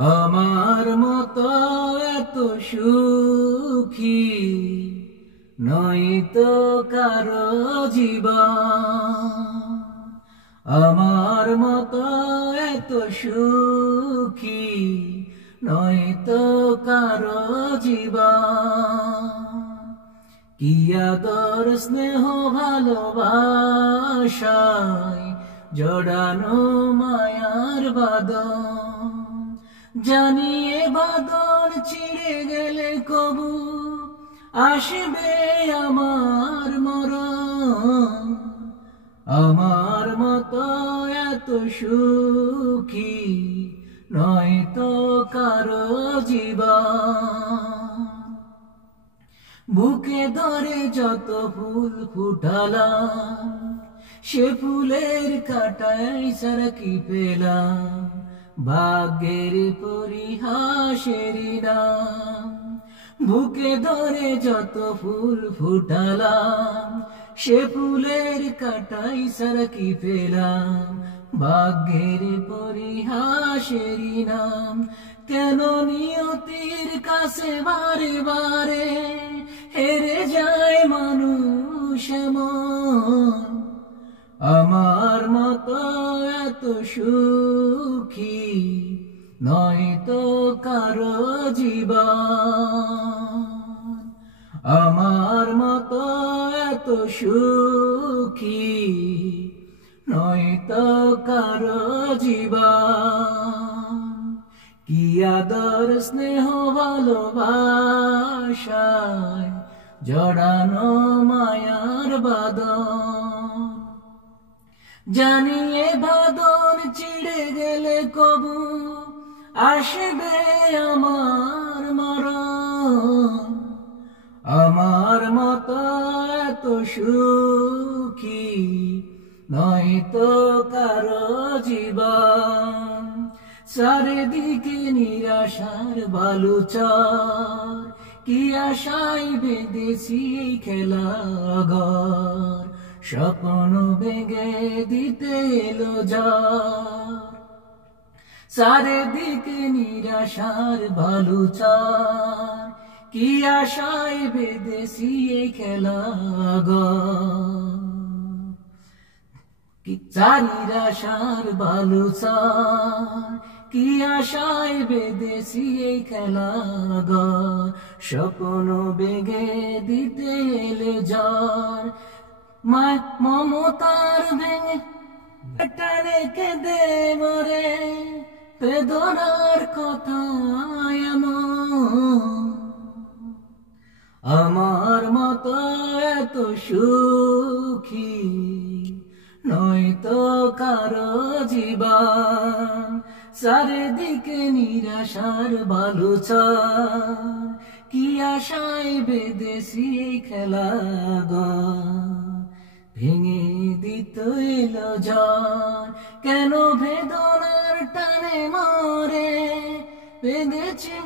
আমার মতো এত সুখী নয়তো কারো জীবন। আমার মতো এত সুখী নয়তো কারো জীবন। কি আদর স্নেহ ভালোবাসায় জড়ানো মায়ার বাঁধন। জানিয়ে বাঁধন ছিঁড়ে গেলে কবু আসবে আমার মরণ। আমার মতো এত সুখী নয়তো কারো জীবন। বুকে ধরে যত ফুল ফুটালাম, সে ফুলের কাঁটায় ছাড়া কি পেলাম? ভাগ্যের পরিহাসের নাম। বুকে ধরে যত ফুল ফুটালাম, সে ফুলের কাঁটায় ছাড়া কি পেলাম? ভাগ্যের পরিহাসের নাম। কেন নিয়তির কাছে বারে বারে হেরে যায় মানুষ এমন? আমার মতো এত সুখী নয়তো কারো জীবন। আমার মতো এত সুখী নয়তো কারো জীবন। কি আদর স্নেহ ভালোবাসায় জড়ানো মায়ার বাঁধন। জানিয়ে বাঁধন ছিঁড়ে গেলে কবু আসবে আমার মরণ। আমার মতো এত সুখী নয়তো কারো জীবন। চারিদিকে নিরাশার বালুচর, কি আশায় বেঁধেছি এই খেলাঘর। স্বপ্ন ভেঙে দিতে এলো ঝড়। চারিদিকে নিরাশার বালুচর, কি আশায় বেঁধেছি এই খেলাঘর। নিরাশার বালুচর, কি আশায় বেঁধেছি এই খেলাঘর। স্বপ্ন ভেঙে দিতে এলে ঝড়। মমতার ভেঙে টানে কেঁদে মরে, বেদনার কথা এমন। আমার মতো এত সুখী নয়তো কারো জীবন। চারিদিকে নিরাশার বালুচর, কি আশায় বেঁধেছি এই খেলাঘর। ভেঙে দিত এলো ঝড়, কেন বেদনার টানে মরে বেঁধেছি